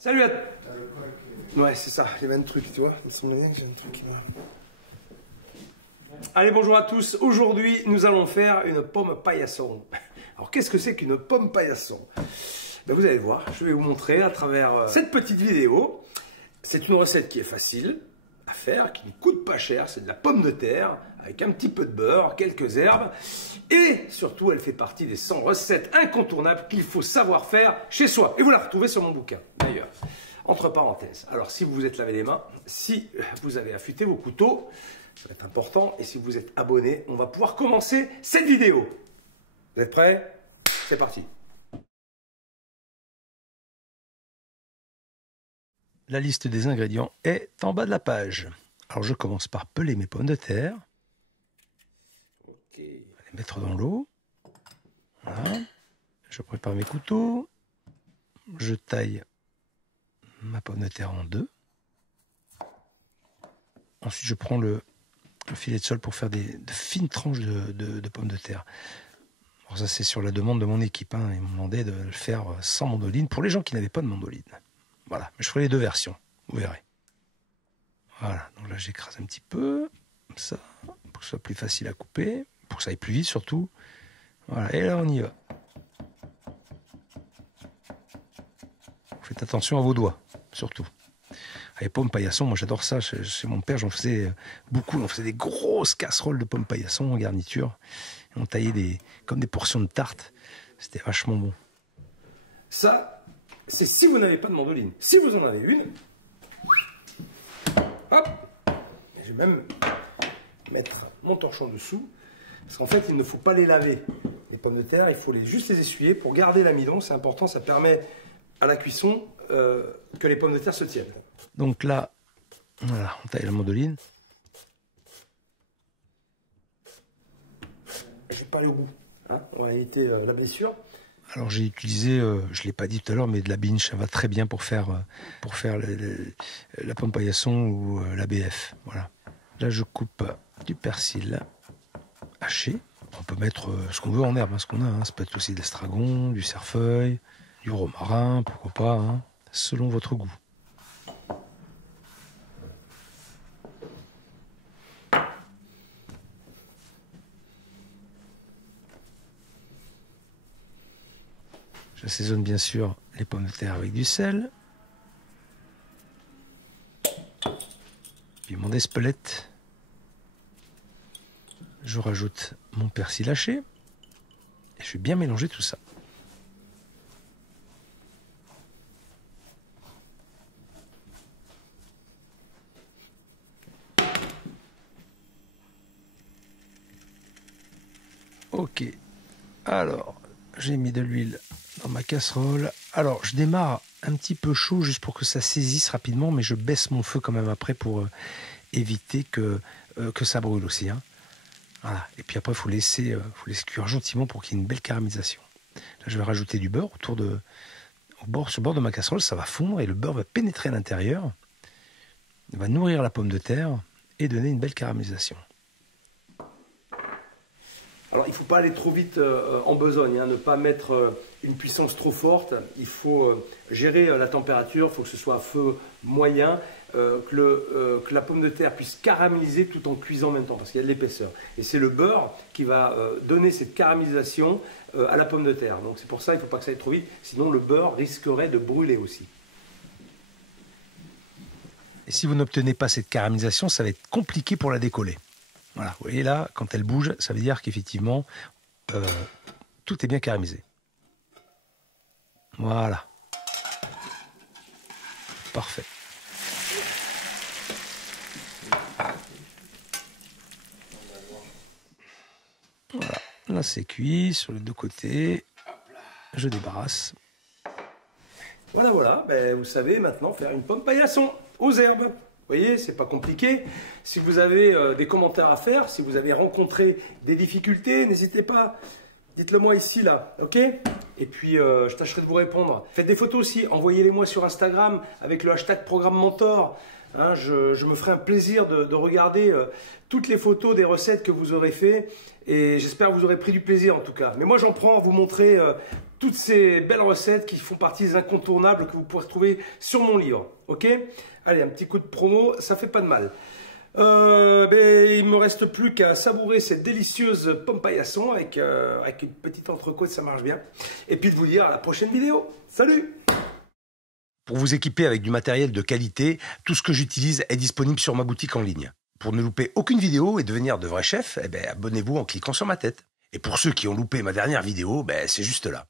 Salut à... Ouais, c'est ça, il y avait un truc, tu vois. J'ai un truc qui m'a... Allez, bonjour à tous. Aujourd'hui, nous allons faire une pomme paillasson. Alors, qu'est-ce que c'est qu'une pomme paillasson? Ben, vous allez voir, je vais vous montrer à travers cette petite vidéo. C'est une recette qui est facile à faire, qui ne coûte pas cher. C'est de la pomme de terre avec un petit peu de beurre, quelques herbes. Et surtout, elle fait partie des 100 recettes incontournables qu'il faut savoir faire chez soi. Et vous la retrouvez sur mon bouquin, d'ailleurs. Entre parenthèses, alors si vous vous êtes lavé les mains, si vous avez affûté vos couteaux, ça va être important. Et si vous êtes abonné, on va pouvoir commencer cette vidéo. Vous êtes prêts? C'est parti. La liste des ingrédients est en bas de la page. Alors je commence par peler mes pommes de terre. Okay. Les mettre dans l'eau. Voilà. Je prépare mes couteaux. Je taille ma pomme de terre en deux. Ensuite je prends le filet de sol pour faire de fines tranches de pommes de terre. Alors ça c'est sur la demande de mon équipe. Ils m'ont demandé de le faire sans mandoline pour les gens qui n'avaient pas de mandoline. Voilà, mais je ferai les deux versions, vous verrez. Voilà, donc là j'écrase un petit peu, comme ça, pour que ce soit plus facile à couper, pour que ça aille plus vite surtout. Voilà, et là on y va. Faites attention à vos doigts, surtout. Les pommes paillasson, moi j'adore ça, chez mon père j'en faisais beaucoup, on faisait des grosses casseroles de pommes paillasson en garniture. Et on taillait comme des portions de tarte, c'était vachement bon. Ça, c'est si vous n'avez pas de mandoline. Si vous en avez une, hop, je vais même mettre mon torchon dessous, parce qu'en fait, il ne faut pas les laver. Les pommes de terre, il faut juste les essuyer pour garder l'amidon, c'est important, ça permet à la cuisson que les pommes de terre se tiennent. Donc là, voilà, on taille la mandoline. Je ne vais pas aller au bout, hein, on va éviter la blessure. Alors j'ai utilisé, je ne l'ai pas dit tout à l'heure, mais de la binge, ça va très bien pour faire la pomme paillasson ou la BF. Voilà. Là je coupe du persil haché. On peut mettre ce qu'on veut en herbe, ce qu'on a. Ça peut être aussi de l'estragon, du cerfeuil, du romarin, pourquoi pas, selon votre goût. J'assaisonne bien sûr les pommes de terre avec du sel. Piment d'Espelette. Je rajoute mon persil haché. Et je vais bien mélanger tout ça. Ok. Alors, j'ai mis de l'huile dans ma casserole. Alors, je démarre un petit peu chaud juste pour que ça saisisse rapidement, mais je baisse mon feu quand même après pour éviter que ça brûle aussi. Voilà. Et puis après, il faut laisser cuire gentiment pour qu'il y ait une belle caramélisation. Là, je vais rajouter du beurre sur le bord de ma casserole. Ça va fondre et le beurre va pénétrer à l'intérieur. Il va nourrir la pomme de terre et donner une belle caramélisation. Alors, il ne faut pas aller trop vite en besogne, ne pas mettre une puissance trop forte. Il faut gérer la température, il faut que ce soit à feu moyen, que la pomme de terre puisse caraméliser tout en cuisant en même temps, parce qu'il y a de l'épaisseur. Et c'est le beurre qui va donner cette caramélisation à la pomme de terre. Donc c'est pour ça qu'il ne faut pas que ça aille trop vite, sinon le beurre risquerait de brûler aussi. Et si vous n'obtenez pas cette caramélisation, ça va être compliqué pour la décoller. Voilà, vous voyez là, quand elle bouge, ça veut dire qu'effectivement, tout est bien caramélisé. Voilà. Parfait. Voilà, là c'est cuit sur les deux côtés. Je débarrasse. Voilà, ben, vous savez maintenant faire une pomme paillasson aux herbes. Vous voyez, c'est pas compliqué. Si vous avez des commentaires à faire, si vous avez rencontré des difficultés, n'hésitez pas. Dites-le moi ici, là, ok? Et puis, je tâcherai de vous répondre. Faites des photos aussi, envoyez-les-moi sur Instagram avec le hashtag Programme Mentor. Hein, je me ferai un plaisir de regarder toutes les photos des recettes que vous aurez fait et j'espère que vous aurez pris du plaisir en tout cas. Mais moi j'en prends à vous montrer toutes ces belles recettes qui font partie des incontournables que vous pourrez retrouver sur mon livre. Ok? Allez, un petit coup de promo, ça fait pas de mal. Il me reste plus qu'à savourer cette délicieuse pomme paillasson avec une petite entrecôte, ça marche bien. Et puis de vous dire à la prochaine vidéo. Salut! Pour vous équiper avec du matériel de qualité, tout ce que j'utilise est disponible sur ma boutique en ligne. Pour ne louper aucune vidéo et devenir de vrais chefs, abonnez-vous en cliquant sur ma tête. Et pour ceux qui ont loupé ma dernière vidéo, c'est juste là.